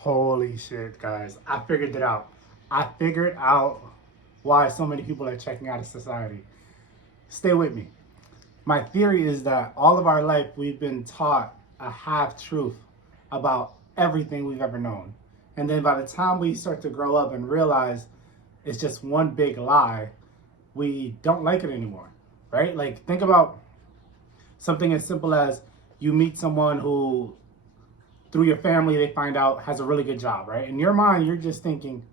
Holy shit, guys. I figured it out. I figured out why so many people are checking out of society. Stay with me. My theory is that all of our life we've been taught a half truth about everything we've ever known. And then by the time we start to grow up and realize it's just one big lie, we don't like it anymore, right? Like, think about something as simple as you meet someone who through your family, they find out has a really good job, right? In your mind, you're just thinking,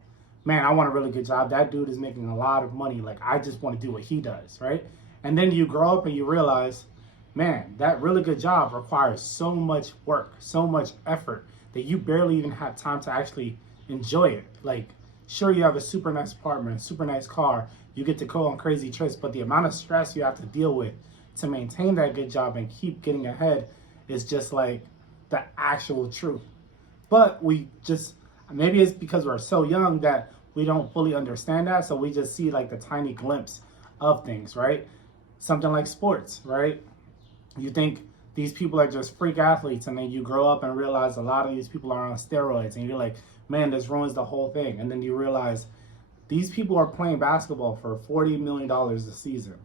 man, I want a really good job. That dude is making a lot of money. Like, I just want to do what he does, right? And then you grow up and you realize, man, that really good job requires so much work, so much effort that you barely even have time to actually enjoy it. Like, sure, you have a super nice apartment, a super nice car, you get to go on crazy trips, but the amount of stress you have to deal with to maintain that good job and keep getting ahead is just like the actual truth. But we just, maybe it's because we're so young that we don't fully understand that. So we just see like the tiny glimpse of things, right? Something like sports, right? You think these people are just freak athletes, and then you grow up and realize a lot of these people are on steroids, and you're like, man, this ruins the whole thing. And then you realize these people are playing basketball for $40 million a season,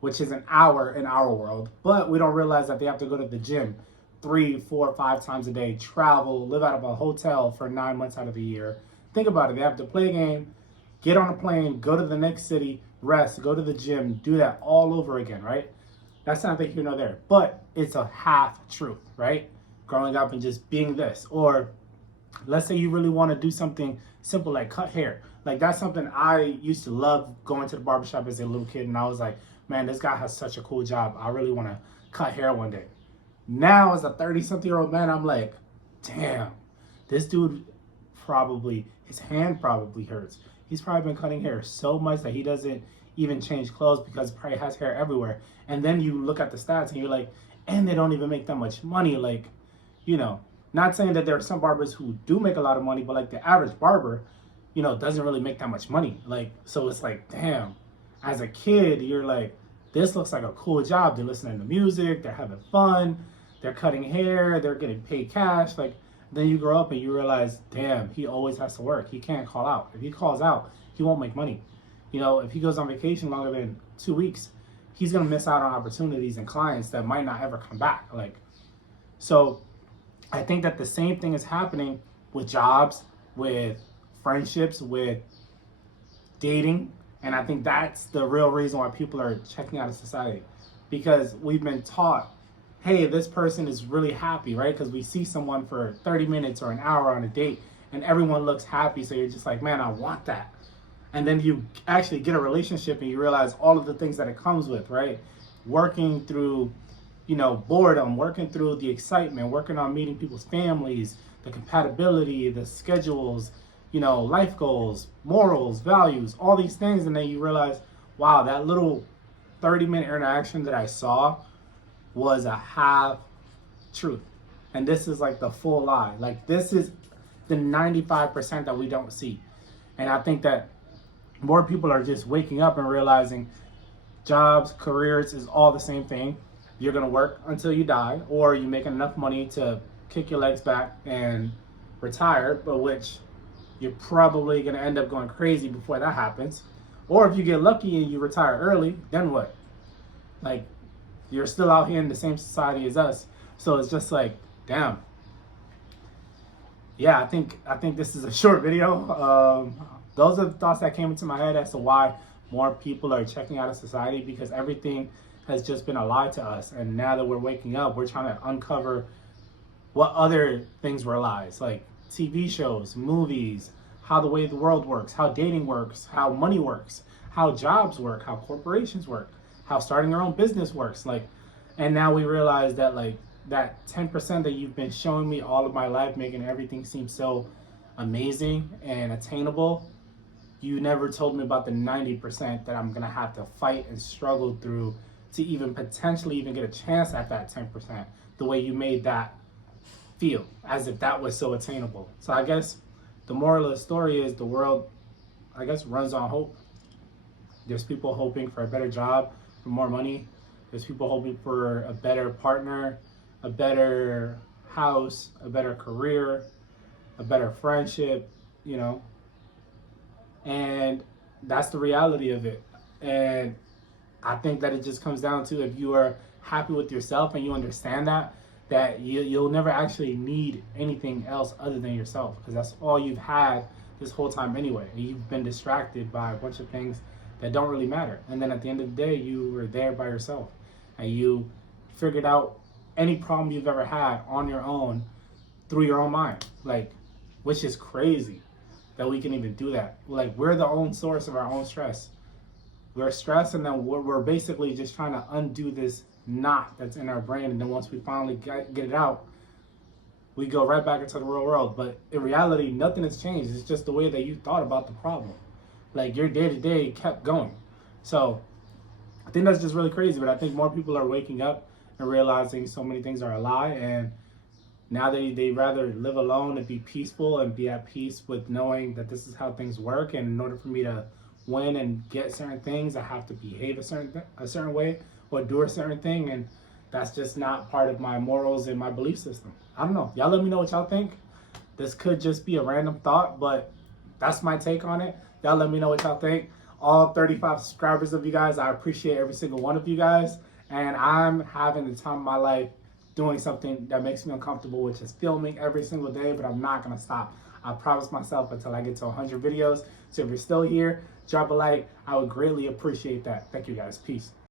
which is an hour in our world, but we don't realize that they have to go to the gym 3, 4, 5 times a day, travel, live out of a hotel for 9 months out of the year. Think about it. They have to play a game, get on a plane, go to the next city, rest, go to the gym, do that all over again, right? That's not here nor there, but it's a half truth, right? Growing up and just being this. Or let's say you really want to do something simple like cut hair. Like, that's something I used to love, going to the barbershop as a little kid, and I was like, man, this guy has such a cool job. I really want to cut hair one day. Now, as a 30-something-year-old man, I'm like, damn, this dude probably, his hand probably hurts. He's probably been cutting hair so much that he doesn't even change clothes because he probably has hair everywhere. And then you look at the stats and you're like, and they don't even make that much money. Like, not saying that there are some barbers who do make a lot of money, but like the average barber, doesn't really make that much money. Like, so it's like, damn, as a kid, you're like, this looks like a cool job. They're listening to music, they're having fun, they're cutting hair, they're getting paid cash. Like, then you grow up and you realize, damn, he always has to work. He can't call out. If he calls out, he won't make money. If he goes on vacation longer than 2 weeks, he's gonna miss out on opportunities and clients that might not ever come back. Like, so I think that the same thing is happening with jobs, with friendships, with dating. And I think that's the real reason why people are checking out of society, because we've been taught, hey, this person is really happy, right? Because we see someone for 30 minutes or an hour on a date and everyone looks happy. So you're just like, man, I want that. And then you actually get a relationship and you realize all of the things that it comes with, right? Working through, boredom, working through the excitement, working on meeting people's families, the compatibility, the schedules, life goals, morals, values, all these things. And then you realize, wow, that little 30-minute interaction that I saw was a half truth. And this is like the full lie. Like, this is the 95% that we don't see. And I think that more people are just waking up and realizing jobs, careers is all the same thing. You're going to work until you die, or you make enough money to kick your legs back and retire, but which you're probably going to end up going crazy before that happens. Or if you get lucky and you retire early, then what? Like, you're still out here in the same society as us. So it's just like, damn. Yeah, I think this is a short video. Those are the thoughts that came into my head as to why more people are checking out of society, because everything has just been a lie to us. And now that we're waking up, we're trying to uncover what other things were lies, like TV shows, movies, how the way the world works, how dating works, how money works, how jobs work, how corporations work, how starting your own business works. Like, and now we realize that like that 10% that you've been showing me all of my life, making everything seem so amazing and attainable, you never told me about the 90% that I'm gonna have to fight and struggle through to even potentially even get a chance at that 10%, the way you made that feel, as if that was so attainable. So I guess the moral of the story is the world, I guess, runs on hope. There's people hoping for a better job, for more money. There's people hoping for a better partner, a better house, a better career. a better friendship, you know, and that's the reality of it. And I think that it just comes down to, if you are happy with yourself and you understand that you'll never actually need anything else other than yourself, because that's all you've had this whole time anyway. And you've been distracted by a bunch of things that don't really matter. And then at the end of the day, you were there by yourself and you figured out any problem you've ever had on your own through your own mind. Like, which is crazy that we can even do that. Like, we're the own source of our own stress. We're stressed, and then we're basically just trying to undo this knot that's in our brain. And then once we finally get it out, we go right back into the real world. But in reality, nothing has changed. It's just the way that you thought about the problem. Like, your day to day kept going. So I think that's just really crazy. But I think more people are waking up and realizing so many things are a lie. And now they rather live alone and be peaceful and be at peace with knowing that this is how things work. And in order for me to win and get certain things, I have to behave a certain way or do a certain thing, and that's just not part of my morals and my belief system. I don't know. Y'all let me know what y'all think. This could just be a random thought, but that's my take on it. Y'all let me know what y'all think. All 35 subscribers of you guys, I appreciate every single one of you guys, and I'm having the time of my life doing something that makes me uncomfortable, which is filming every single day, but I'm not gonna stop. I promise myself until I get to 100 videos. So if you're still here, drop a like. I would greatly appreciate that. Thank you guys. Peace.